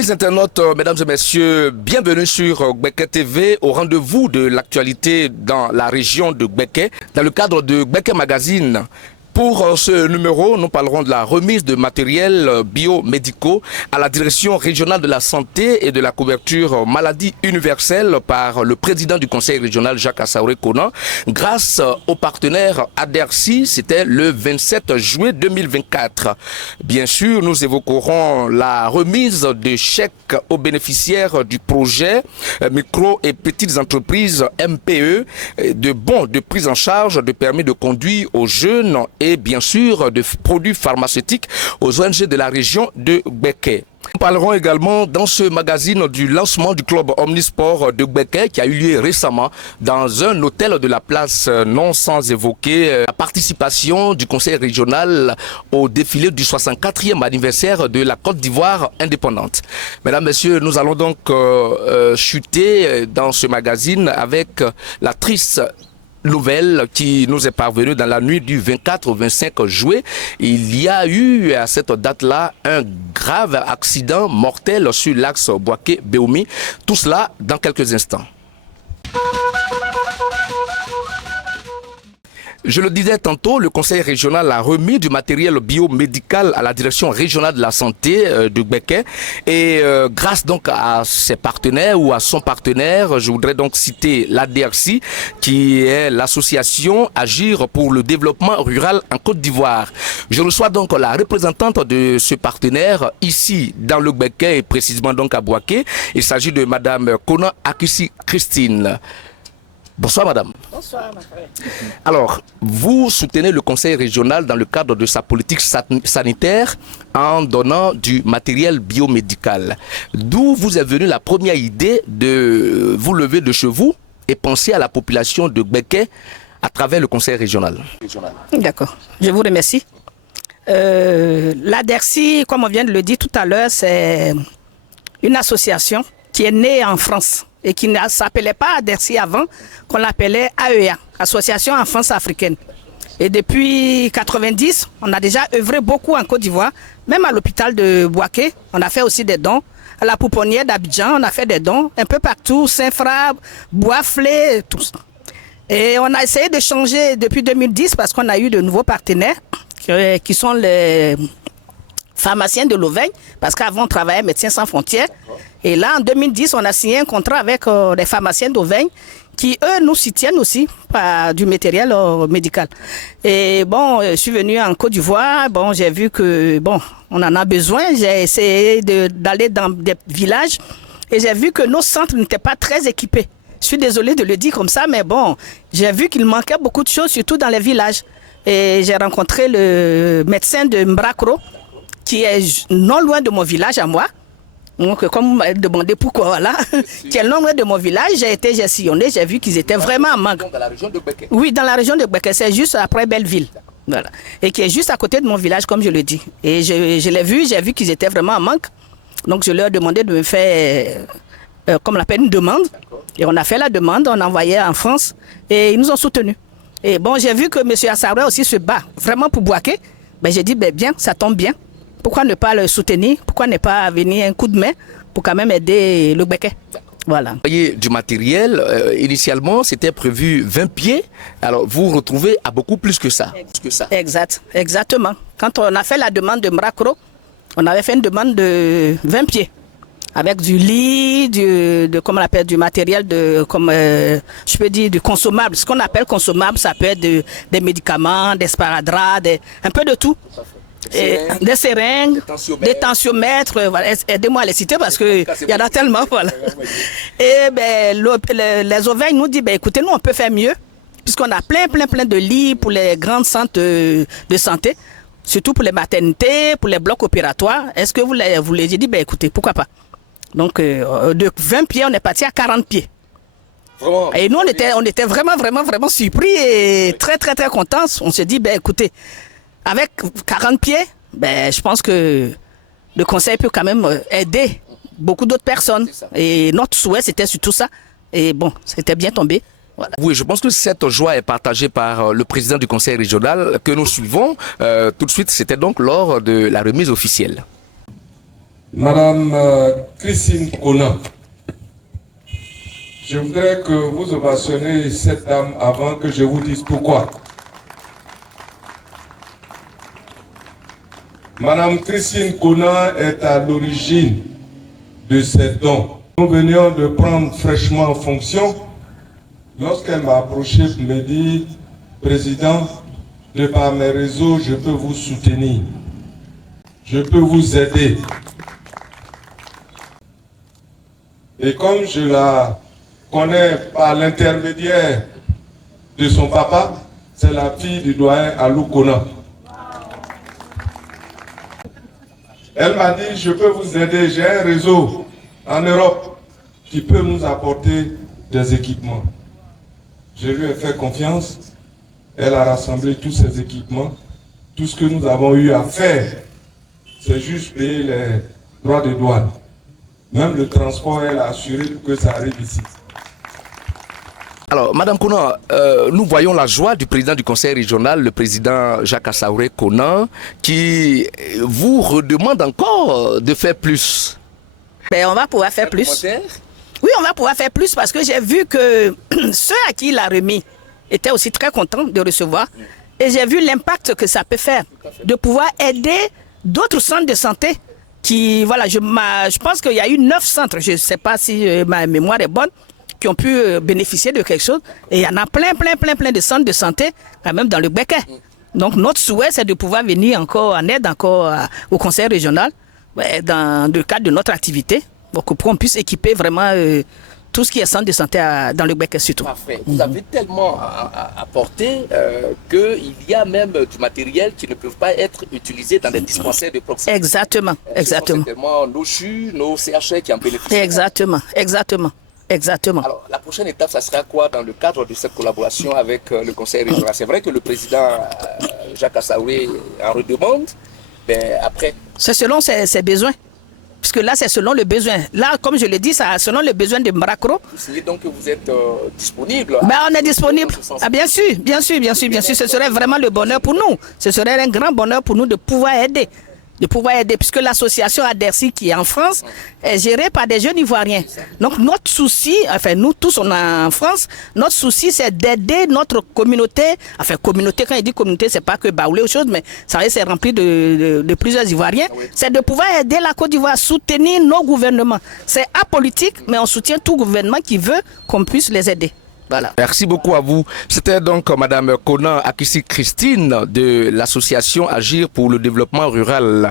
Amis internautes, mesdames et messieurs, bienvenue sur Gbeke TV au rendez-vous de l'actualité dans la région de Gbeke, dans le cadre de Gbeke Magazine. Pour ce numéro, nous parlerons de la remise de matériels biomédicaux à la direction régionale de la santé et de la couverture maladie universelle par le président du conseil régional Jacques Assaouré Konan grâce au partenaire Adersi. C'était le 27 juillet 2024. Bien sûr, nous évoquerons la remise de chèques aux bénéficiaires du projet micro et petites entreprises MPE, de bons de prise en charge de permis de conduire aux jeunes et bien sûr de produits pharmaceutiques aux ONG de la région de Gbeke. Nous parlerons également dans ce magazine du lancement du club Omnisport de Gbeke qui a eu lieu récemment dans un hôtel de la place, non sans évoquer la participation du conseil régional au défilé du 64e anniversaire de la Côte d'Ivoire indépendante. Mesdames, Messieurs, nous allons donc chuter dans ce magazine avec la triste nouvelle qui nous est parvenue dans la nuit du 24 au 25 juillet. Il y a eu à cette date-là un grave accident mortel sur l'axe Bouaké-Béoumi. Tout cela dans quelques instants. Je le disais tantôt, le conseil régional a remis du matériel biomédical à la direction régionale de la santé de Gbeke et grâce donc à ses partenaires ou à son partenaire, je voudrais donc citer l'ADRC qui est l'association Agir pour le développement rural en Côte d'Ivoire. Je reçois donc la représentante de ce partenaire ici dans le Gbeke et précisément donc à Bouaké. Il s'agit de Madame Konan Akissi Christine. Bonsoir madame. Bonsoir ma frère. Alors, vous soutenez le conseil régional dans le cadre de sa politique sanitaire en donnant du matériel biomédical. D'où vous est venue la première idée de vous lever de chez vous et penser à la population de Gbeke à travers le conseil régional? D'accord, je vous remercie. L'ADERSI, comme on vient de le dire tout à l'heure, c'est une association qui est née en France et qui ne s'appelait pas ADERSI avant, qu'on l'appelait AEA, Association Enfance Africaine. Et depuis 90, on a déjà œuvré beaucoup en Côte d'Ivoire, même à l'hôpital de Bouaké, on a fait aussi des dons. À la pouponnière d'Abidjan, on a fait des dons, un peu partout, Saint-Fra, Boisflé, tout ça. Et on a essayé de changer depuis 2010 parce qu'on a eu de nouveaux partenaires qui sont les pharmaciens de l'Auvergne, parce qu'avant on travaillait Médecins Sans Frontières. Et là, en 2010, on a signé un contrat avec les pharmaciens d'Auvergne qui, eux, nous soutiennent aussi par du matériel médical. Et bon, je suis venu en Côte d'Ivoire, bon, j'ai vu que, bon, on en a besoin. J'ai essayé d'aller dans des villages et j'ai vu que nos centres n'étaient pas très équipés. Je suis désolée de le dire comme ça, mais bon, j'ai vu qu'il manquait beaucoup de choses, surtout dans les villages. Et j'ai rencontré le médecin de Mbrakro, qui est non loin de mon village à moi. Donc, comme vous m'avez demandé pourquoi, voilà, qui est non loin de mon village, j'ai sillonné, j'ai vu qu'ils étaient vraiment en manque. Dans la région de Gbeke? Oui, dans la région de Gbeke, c'est juste après Belleville. Voilà. Et qui est juste à côté de mon village, comme je le dis. Et je l'ai vu, j'ai vu qu'ils étaient vraiment en manque. Donc, je leur ai demandé de me faire, comme on l'appelle, une demande. Et on a fait la demande, on a envoyé en France et ils nous ont soutenus. Et bon, j'ai vu que M. Assaouré aussi se bat vraiment pour Bouaké. Ben, j'ai dit, ben, bien, ça tombe bien. Pourquoi ne pas le soutenir? Pourquoi ne pas venir un coup de main pour quand même aider le Gbeke? Voilà. Vous voyez, du matériel, initialement, c'était prévu 20 pieds. Alors, vous retrouvez à beaucoup plus que ça. Exact, exactement. Quand on a fait la demande de Mbrakro, on avait fait une demande de 20 pieds. Avec du lit, comme on appelle, du matériel, je peux dire, du consommable. Ce qu'on appelle consommable, ça peut être des médicaments, des sparadraps, un peu de tout. Des seringues, des tensiomètres, voilà. Aidez-moi à les citer parce qu'il y en a tellement. Voilà. Et ben, les Auvergnes nous disent, ben, écoutez, nous on peut faire mieux, puisqu'on a plein de lits pour les grands centres de santé, surtout pour les maternités, pour les blocs opératoires. Est-ce que vous les dit, ben, écoutez, pourquoi pas? Donc de 20 pieds, on est parti à 40 pieds. Vraiment. Et nous, on était vraiment surpris et très contents. On se dit, ben, écoutez, avec 40 pieds, ben, je pense que le conseil peut quand même aider beaucoup d'autres personnes. Et notre souhait, c'était surtout ça. Et bon, c'était bien tombé. Voilà. Oui, je pense que cette joie est partagée par le président du conseil régional que nous suivons. Tout de suite, c'était donc lors de la remise officielle. Madame Christine Kona, je voudrais que vous ovationnez cette dame avant que je vous dise pourquoi. Madame Christine Kona est à l'origine de ces dons. Nous venions de prendre fraîchement en fonction. Lorsqu'elle m'a approché pour me dire, Président, de par mes réseaux, je peux vous soutenir. Je peux vous aider. Et comme je la connais par l'intermédiaire de son papa, c'est la fille du doyen Alou Kona. Elle m'a dit, je peux vous aider, j'ai un réseau en Europe qui peut nous apporter des équipements. Je lui ai fait confiance, elle a rassemblé tous ces équipements. Tout ce que nous avons eu à faire, c'est juste payer les droits de douane. Même le transport, elle a assuré que ça arrive ici. Alors, Madame Kona, nous voyons la joie du président du conseil régional, le président Jacques Assaouré Kona, qui vous redemande encore de faire plus. Ben, on va pouvoir faire plus. Oui, on va pouvoir faire plus parce que j'ai vu que ceux à qui il a remis étaient aussi très contents de recevoir. Et j'ai vu l'impact que ça peut faire, de pouvoir aider d'autres centres de santé qui, voilà, je pense qu'il y a eu 9 centres, je ne sais pas si ma mémoire est bonne, qui ont pu bénéficier de quelque chose. Et il y en a plein de centres de santé, quand même dans le Gbeke. Donc notre souhait, c'est de pouvoir venir encore en aide au conseil régional, dans le cadre de notre activité, pour qu'on puisse équiper vraiment tout ce qui est centre de santé dans le Gbeke surtout. Parfait. Vous avez tellement apporté qu'il y a même du matériel qui ne peut pas être utilisé dans des dispensaires de proximité. Exactement, exactement. C'est certainement nos CHU, nos CHR qui en bénéficient. Exactement. Alors, la prochaine étape, ça sera quoi dans le cadre de cette collaboration avec le conseil régional? C'est vrai que le président Jacques Assaouré en redemande, mais après... C'est selon ses besoins. Puisque là, c'est selon le besoin. Là, comme je l'ai dit, c'est selon le besoin de Mrakro. Vous signez donc que vous êtes disponible? Ben, on est disponible. Ah, bien sûr. Ce serait vraiment le bonheur pour nous. Ce serait un grand bonheur pour nous de pouvoir aider. Puisque l'association Adersi qui est en France est gérée par des jeunes Ivoiriens. Donc notre souci, enfin nous tous on est en France, notre souci c'est d'aider notre communauté, quand il dit communauté c'est pas que Baoulé ou chose, mais ça c'est rempli de plusieurs Ivoiriens, c'est de pouvoir aider la Côte d'Ivoire, soutenir nos gouvernements. C'est apolitique, mais on soutient tout gouvernement qui veut qu'on puisse les aider. Voilà. Merci beaucoup à vous. C'était donc Madame Kona Akissi Christine de l'association Agir pour le développement rural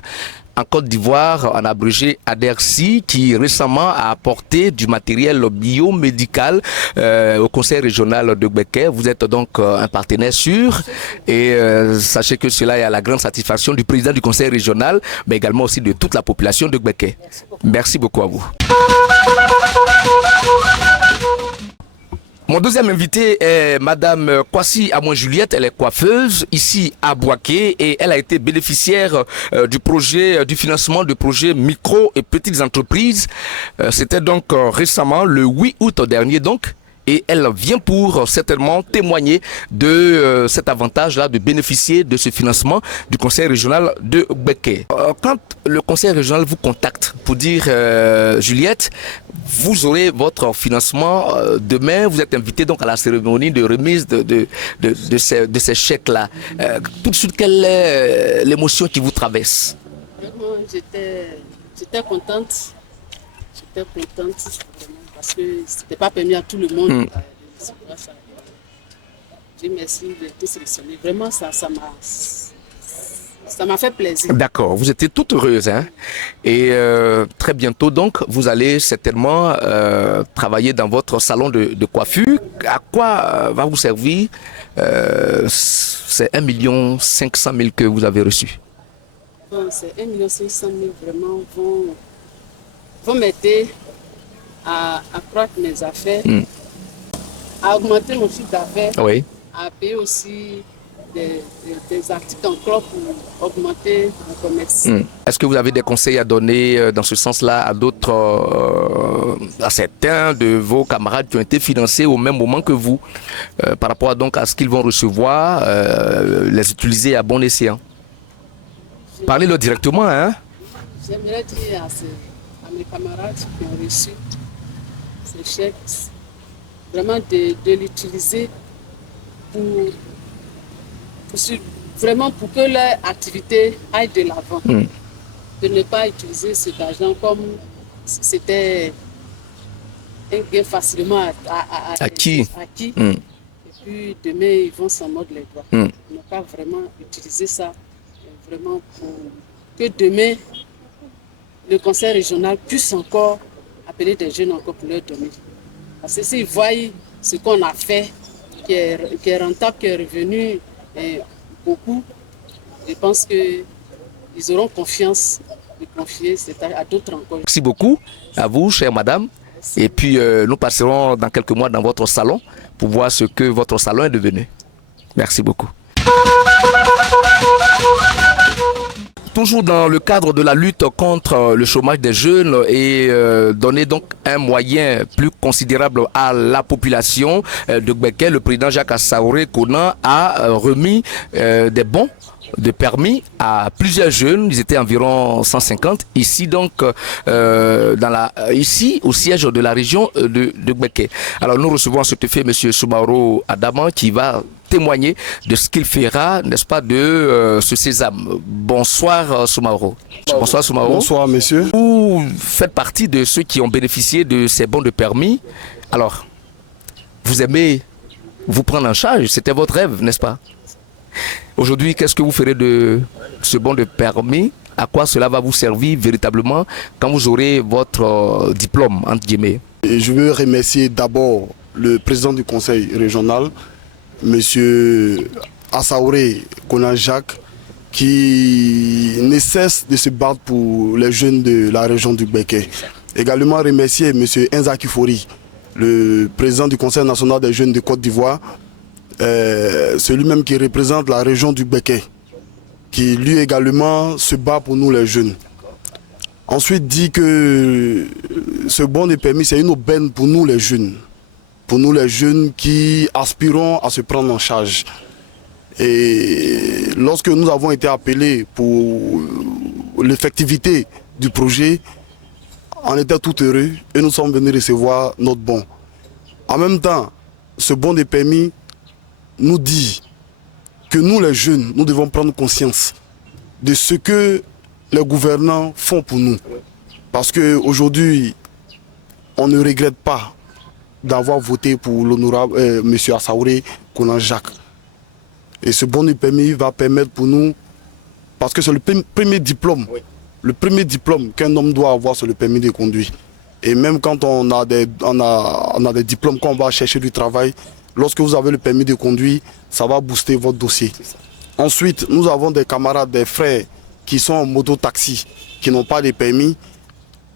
en Côte d'Ivoire, en abrégé Adersi, qui récemment a apporté du matériel biomédical au conseil régional de Gbeke. Vous êtes donc un partenaire sûr et sachez que cela est à la grande satisfaction du président du conseil régional, mais également aussi de toute la population de Gbeke. Merci beaucoup à vous. Mon deuxième invité est Madame Kwasi Amon Juliette, elle est coiffeuse ici à Bouaké et elle a été bénéficiaire du financement de projets micro et petites entreprises. C'était donc récemment, le 8 août dernier donc. Et elle vient pour certainement témoigner de cet avantage-là de bénéficier de ce financement du conseil régional de Gbeke. Quand le conseil régional vous contacte pour dire Juliette, vous aurez votre financement demain, vous êtes invité donc à la cérémonie de remise de ces chèques-là. Tout de suite, quelle est l'émotion qui vous traverse? J'étais contente. Parce que ce n'était pas permis à tout le monde. Dieu merci de tout sélectionner. Vraiment, ça m'a fait plaisir. D'accord, vous étiez toute heureuse. Hein? Et très bientôt, donc, vous allez certainement travailler dans votre salon de coiffure. À quoi va vous servir ces 1 500 000 que vous avez reçus? Bon, ces 1 500 000 vraiment vont m'aider à accroître mes affaires, à augmenter mon chiffre d'affaires, oui, à payer aussi des articles encore pour augmenter mon commerce. Est-ce que vous avez des conseils à donner dans ce sens-là à d'autres, à certains de vos camarades qui ont été financés au même moment que vous, par rapport donc à ce qu'ils vont recevoir, les utiliser à bon escient? Parlez-leur directement, hein? J'aimerais dire à mes camarades qui ont reçu ces chèques, vraiment de l'utiliser vraiment pour que leur activité aille de l'avant. De ne pas utiliser cet argent comme c'était un gain facilement acquis. Et puis demain, ils vont s'en mordre les doigts. Ne pas vraiment utiliser ça, vraiment pour que demain, le conseil régional puisse encore appeler des jeunes encore pour leur donner. Parce que s'ils voient ce qu'on a fait, qui est rentable, qui est revenu beaucoup, je pense qu'ils auront confiance de confier à d'autres encore. Merci beaucoup à vous, chère madame. Merci. Et puis nous passerons dans quelques mois dans votre salon pour voir ce que votre salon est devenu. Merci beaucoup. Toujours dans le cadre de la lutte contre le chômage des jeunes et donner donc un moyen plus considérable à la population de Gbeke, le président Jacques Assaouré Konan a remis des bons de permis à plusieurs jeunes. Ils étaient environ 150 ici donc ici au siège de la région de Gbeke. Alors nous recevons à cet effet monsieur Soumaoro Adaman qui va témoigner de ce qu'il fera, n'est-ce pas, de ce sésame. Bonsoir Soumaoro. Bonsoir Soumaoro. Bonsoir monsieur. Vous faites partie de ceux qui ont bénéficié de ces bons de permis. Alors, vous aimez vous prendre en charge, c'était votre rêve, n'est-ce pas? Aujourd'hui, qu'est-ce que vous ferez de ce bon de permis? À quoi cela va vous servir véritablement quand vous aurez votre diplôme, entre guillemets? Et je veux remercier d'abord le président du conseil régional, monsieur Assaouré Konan Jacques, qui ne cesse de se battre pour les jeunes de la région du Gbeke. Également remercier monsieur Enzaki Fori, le président du conseil national des jeunes de Côte d'Ivoire, celui-même qui représente la région du Gbeke, qui lui également se bat pour nous les jeunes. Ensuite dit que ce bon de permis c'est une aubaine pour nous les jeunes qui aspirons à se prendre en charge. Et lorsque nous avons été appelés pour l'effectivité du projet, on était tout heureux et nous sommes venus recevoir notre bon. En même temps, ce bon de permis nous dit que nous les jeunes, nous devons prendre conscience de ce que les gouvernants font pour nous. Parce qu'aujourd'hui, on ne regrette pas d'avoir voté pour l'honorable M. Assaouré Konan Jacques. Et ce bon de permis va permettre pour nous, parce que c'est le premier diplôme, le premier diplôme qu'un homme doit avoir, c'est le permis de conduire. Et même quand on a des diplômes, quand on va chercher du travail, lorsque vous avez le permis de conduire, ça va booster votre dossier. Ensuite, nous avons des camarades, des frères qui sont en moto-taxi, qui n'ont pas de permis.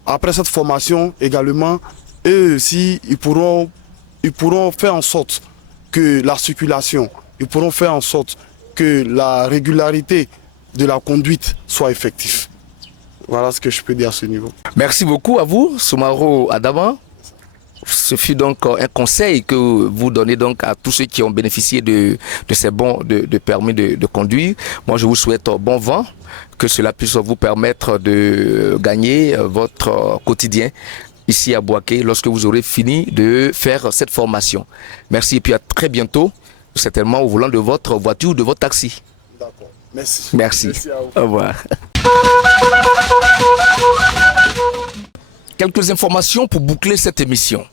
Après cette formation également, eux aussi, ils pourront faire en sorte que la circulation, ils pourront faire en sorte que la régularité de la conduite soit effective. Voilà ce que je peux dire à ce niveau. Merci beaucoup à vous, Soumaoro Adaman. Ce fut donc un conseil que vous donnez donc à tous ceux qui ont bénéficié de ces bons de permis de conduire. Moi, je vous souhaite bon vent, que cela puisse vous permettre de gagner votre quotidien ici à Bouaké lorsque vous aurez fini de faire cette formation. Merci et puis à très bientôt, certainement au volant de votre voiture ou de votre taxi. D'accord. Merci. Merci. Merci à vous. Au revoir. Quelques informations pour boucler cette émission.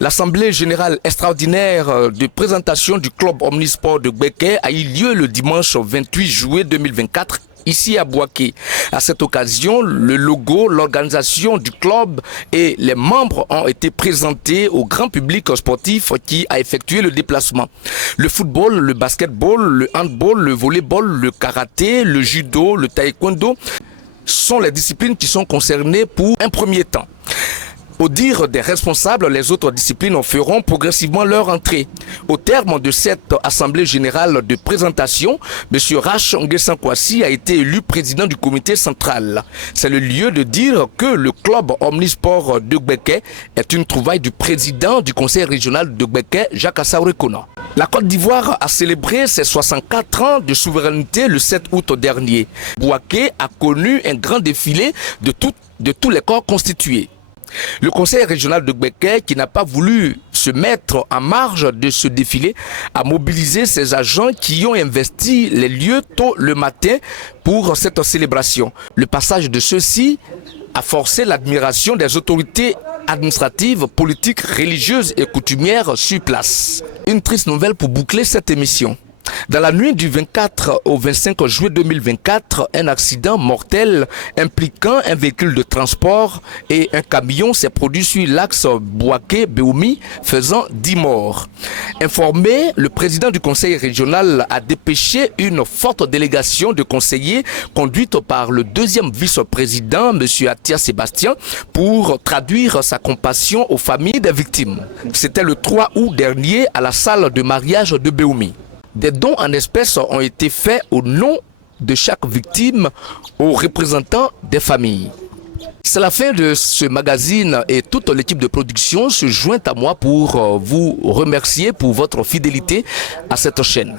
L'Assemblée générale extraordinaire de présentation du club Omnisport de Gbeke a eu lieu le dimanche 28 juillet 2024 ici à Bouaké. À cette occasion, le logo, l'organisation du club et les membres ont été présentés au grand public sportif qui a effectué le déplacement. Le football, le basketball, le handball, le volleyball, le karaté, le judo, le taekwondo sont les disciplines qui sont concernées pour un premier temps. Au dire des responsables, les autres disciplines feront progressivement leur entrée. Au terme de cette assemblée générale de présentation, M. Rach Nguessan Kwasi a été élu président du comité central. C'est le lieu de dire que le club omnisport de Gbeke est une trouvaille du président du conseil régional de Gbeke, Jacques Assaouré Kona. La Côte d'Ivoire a célébré ses 64 ans de souveraineté le 7 août dernier. Bouaké a connu un grand défilé de tous les corps constitués. Le conseil régional de Gbeke, qui n'a pas voulu se mettre en marge de ce défilé, a mobilisé ses agents qui ont investi les lieux tôt le matin pour cette célébration. Le passage de ceux-ci a forcé l'admiration des autorités administratives, politiques, religieuses et coutumières sur place. Une triste nouvelle pour boucler cette émission. Dans la nuit du 24 au 25 juillet 2024, un accident mortel impliquant un véhicule de transport et un camion s'est produit sur l'axe Bouaké-Béoumi, faisant 10 morts. Informé, le président du conseil régional a dépêché une forte délégation de conseillers conduite par le deuxième vice-président, M. Atia Sébastien, pour traduire sa compassion aux familles des victimes. C'était le 3 août dernier à la salle de mariage de Béoumi. Des dons en espèces ont été faits au nom de chaque victime aux représentants des familles. C'est la fin de ce magazine et toute l'équipe de production se joint à moi pour vous remercier pour votre fidélité à cette chaîne.